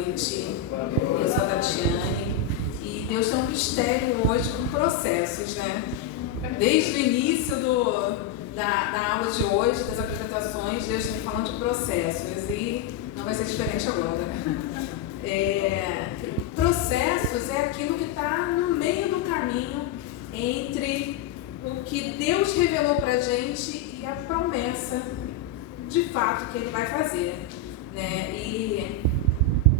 noite. Eu sou a Tatiane e Deus tem um mistério hoje com processos, né? Desde o início da aula de hoje, das apresentações, Deus tem falando de processos e não vai ser diferente agora. Processos é aquilo que está no meio do caminho entre o que Deus revelou para a gente e a promessa de fato que Ele vai fazer, né? E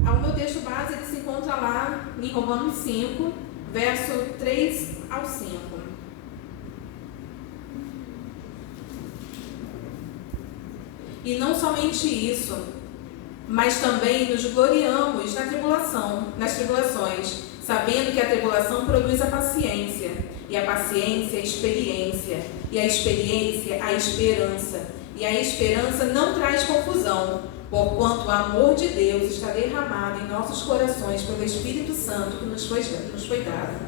o meu texto base ele se encontra lá em Romanos 5, verso 3 ao 5. E não somente isso, mas também nos gloriamos nas tribulações, sabendo que a tribulação produz a paciência, e a paciência a experiência, e a experiência a esperança, e a esperança não traz confusão, porquanto o amor de Deus está derramado em nossos corações pelo Espírito Santo que nos foi dado.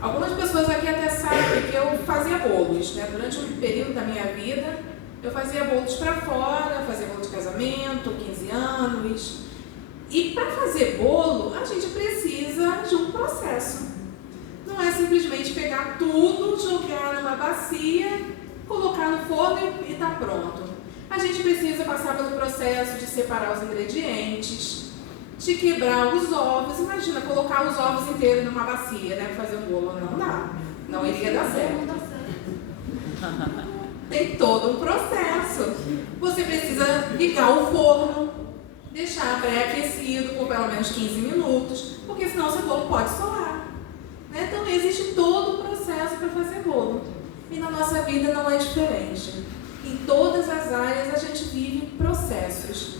Algumas pessoas aqui até sabem que eu fazia bolos, né? Durante um período da minha vida, eu fazia bolos para fora, fazia bolo de casamento, 15 anos. E para fazer bolo, a gente precisa de um processo. Não é simplesmente pegar tudo, jogar numa bacia, colocar no forno e está pronto. A gente precisa passar pelo processo de separar os ingredientes, de quebrar os ovos. Imagina, colocar os ovos inteiros numa bacia, né, para fazer um bolo. Não dá. Não iria dar certo. Tem todo um processo. Você precisa ligar o forno, deixar pré-aquecido por pelo menos 15 minutos, porque senão o seu bolo pode solar. Né? Então existe todo o processo para fazer bolo. E na nossa vida não é diferente. Em todas as áreas a gente vive processos.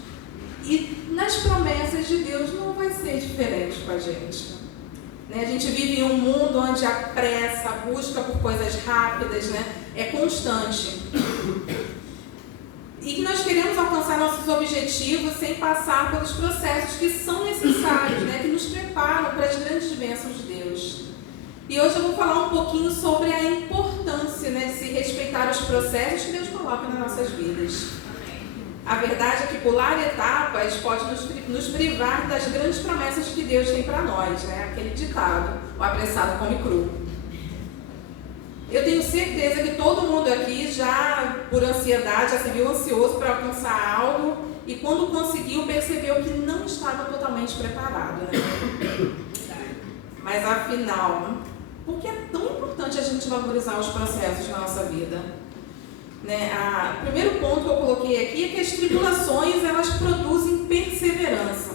E nas promessas de Deus não vai ser diferente com a gente. Né? A gente vive em um mundo onde a pressa, a busca por coisas rápidas, né, é constante. E que nós queremos alcançar nossos objetivos sem passar pelos processos que são necessários, né, que nos preparam para as grandes bênçãos de Deus. E hoje eu vou falar um pouquinho sobre a importância, né, de se respeitar os processos que Deus coloca nas nossas vidas. A verdade é que pular etapas pode nos privar das grandes promessas que Deus tem para nós, né? Aquele ditado, o apressado come cru. Eu tenho certeza que todo mundo aqui já, por ansiedade, já se viu ansioso para alcançar algo e quando conseguiu percebeu que não estava totalmente preparado, né? Mas afinal, por que é tão importante a gente valorizar os processos na nossa vida? Né? O primeiro ponto que eu coloquei aqui é que as tribulações elas produzem perseverança.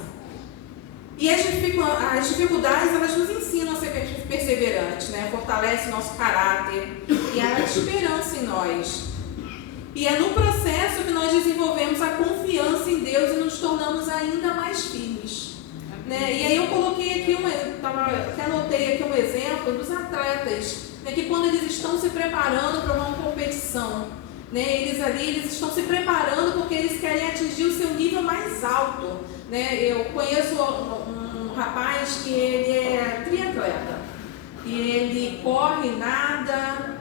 E as dificuldades elas nos ensinam a ser perseverantes, né? Fortalece o nosso caráter e a esperança em nós. E é no processo que nós desenvolvemos a confiança em Deus e nos tornamos ainda mais firmes. Né? E aí eu coloquei aqui até anotei aqui um exemplo dos atletas, né? Que quando eles estão se preparando para uma competição, né, eles estão se preparando porque eles querem atingir o seu nível mais alto. Né? Eu conheço um rapaz que ele é triatleta. E ele corre, nada,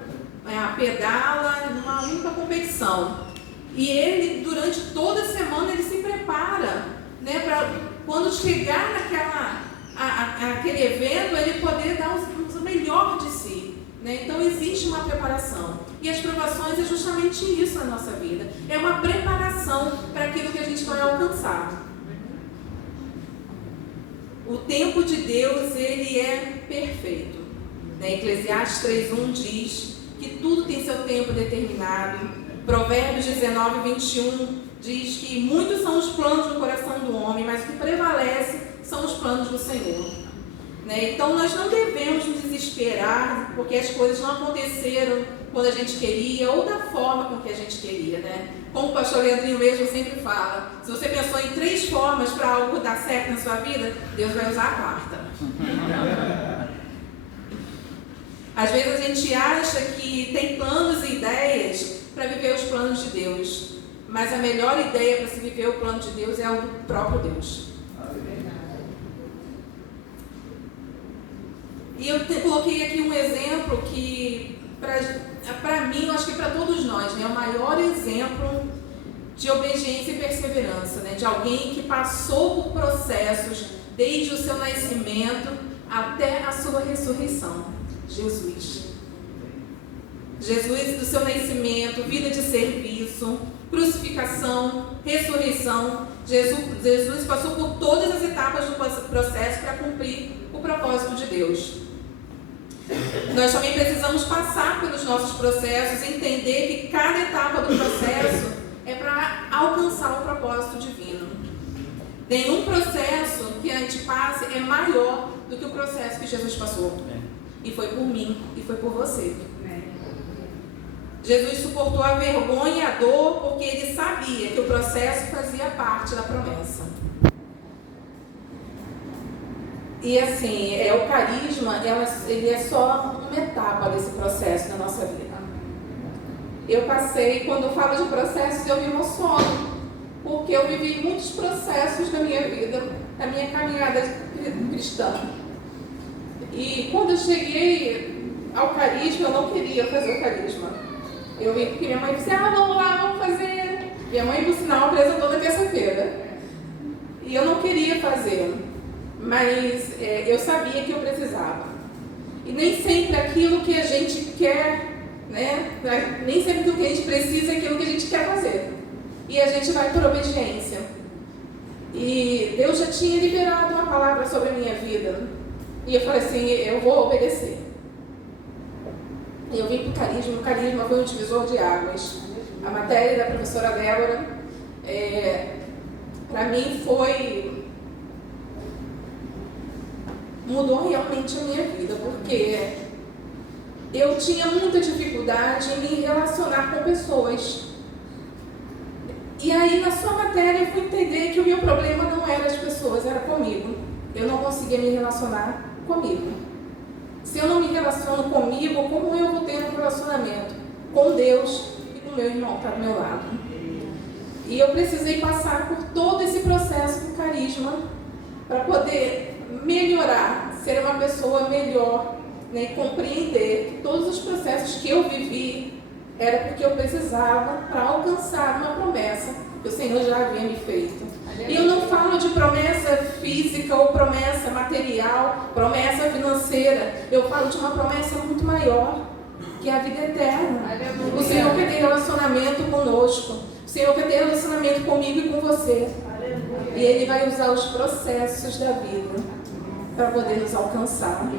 pedala numa única competição. E ele, durante toda a semana, ele se prepara, né, para quando chegar aquele evento, ele poder dar o melhor de si. Né? Então existe uma preparação. E as provações é justamente isso na nossa vida. É uma preparação para aquilo que a gente vai alcançar. O tempo de Deus, ele é perfeito. Né? Eclesiastes 3:1 diz que tudo tem seu tempo determinado. Provérbios 19:21 diz que muitos são os planos do coração do homem, mas o que prevalece são os planos do Senhor. Né? Então nós não devemos nos desesperar porque as coisas não aconteceram quando a gente queria ou da forma com que a gente queria. Né? Como o pastor Leandrinho mesmo sempre fala, se você pensou em 3 formas para algo dar certo na sua vida, Deus vai usar a 4ª. Às vezes a gente acha que tem planos e ideias para viver os planos de Deus, mas a melhor ideia para se viver o plano de Deus é o do próprio Deus. E eu coloquei aqui um exemplo que, para mim, eu acho que para todos nós, né, é o maior exemplo de obediência e perseverança, né? De alguém que passou por processos desde o seu nascimento até a sua ressurreição. Jesus. Jesus, do seu nascimento, vida de serviço, crucificação, ressurreição. Jesus passou por todas as etapas do processo para cumprir o propósito de Deus. Nós também precisamos passar pelos nossos processos, entender que cada etapa do processo é para alcançar o propósito divino. Nenhum processo que a gente passe é maior do que o processo que Jesus passou. E foi por mim, e foi por você. Jesus suportou a vergonha e a dor porque ele sabia que o processo fazia parte da promessa. E assim, o carisma, ele é só uma etapa desse processo na nossa vida. Eu passei, quando eu falo de processos, eu me emociono, porque eu vivi muitos processos na minha vida, na minha caminhada cristã. E quando eu cheguei ao carisma, eu não queria fazer o carisma. Eu vim porque minha mãe disse, vamos lá, vamos fazer. Minha mãe, por sinal, apresentou na terça-feira. E eu não queria fazer, mas eu sabia que eu precisava. E nem sempre aquilo que a gente quer, né? Nem sempre aquilo que a gente precisa é aquilo que a gente quer fazer. E a gente vai por obediência. E Deus já tinha liberado uma palavra sobre a minha vida. E eu falei assim, eu vou obedecer. E eu vim para o carisma. O carisma foi um divisor de águas. A matéria da professora Débora, para mim mudou realmente a minha vida, porque eu tinha muita dificuldade em me relacionar com pessoas. E aí, na sua matéria, eu fui entender que o meu problema não era as pessoas, era comigo. Eu não conseguia me relacionar comigo. Se eu não me relaciono comigo, como eu vou ter um relacionamento com Deus e com o meu irmão que está do meu lado? E eu precisei passar por todo esse processo do carisma para poder melhorar, ser uma pessoa melhor, né, e compreender que todos os processos que eu vivi era porque eu precisava para alcançar uma promessa que o Senhor já havia me feito. E eu não falo de promessa física ou promessa material, promessa financeira. Eu falo de uma promessa muito maior, que é a vida eterna. O Senhor quer ter relacionamento conosco. O Senhor quer ter relacionamento comigo e com você. E Ele vai usar os processos da vida para poder nos alcançar.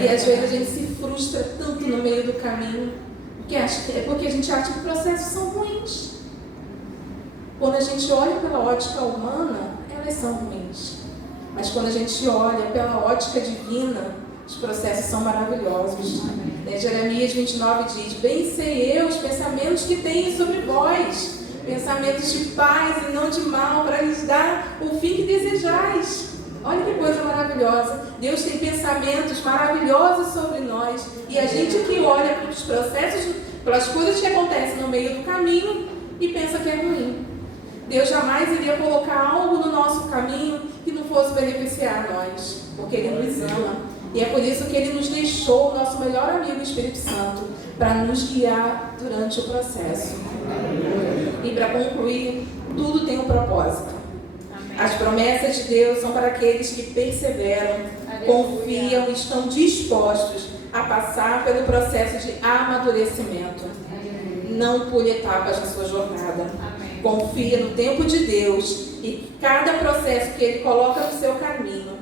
E às vezes a gente se frustra tanto no meio do caminho, porque a gente acha que processos são ruins. Quando a gente olha pela ótica humana, elas são ruins. Mas quando a gente olha pela ótica divina, os processos são maravilhosos. Jeremias 29 diz, bem sei eu os pensamentos que tenho sobre vós, pensamentos de paz e não de mal, para lhes dar o fim que desejais. Olha que coisa maravilhosa. Deus tem pensamentos maravilhosos sobre nós. E a gente que olha para os processos, pelas coisas que acontecem no meio do caminho e pensa que é ruim. Deus jamais iria colocar algo no nosso caminho que não fosse beneficiar a nós, porque Ele nos ama. E é por isso que Ele nos deixou o nosso melhor amigo, o Espírito Santo, para nos guiar durante o processo. E para concluir, tudo tem um propósito. As promessas de Deus são para aqueles que perseveram, confiam e estão dispostos a passar pelo processo de amadurecimento. Não pule etapas na sua jornada. Confia no tempo de Deus e cada processo que Ele coloca no seu caminho,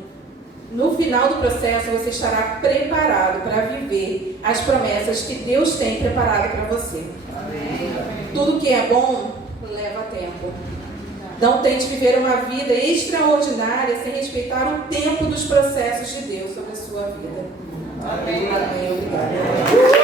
no final do processo você estará preparado para viver as promessas que Deus tem preparado para você. Tudo que é bom leva tempo. Não tente viver uma vida extraordinária sem respeitar o tempo dos processos de Deus sobre a sua vida. Amém. Amém. Obrigada.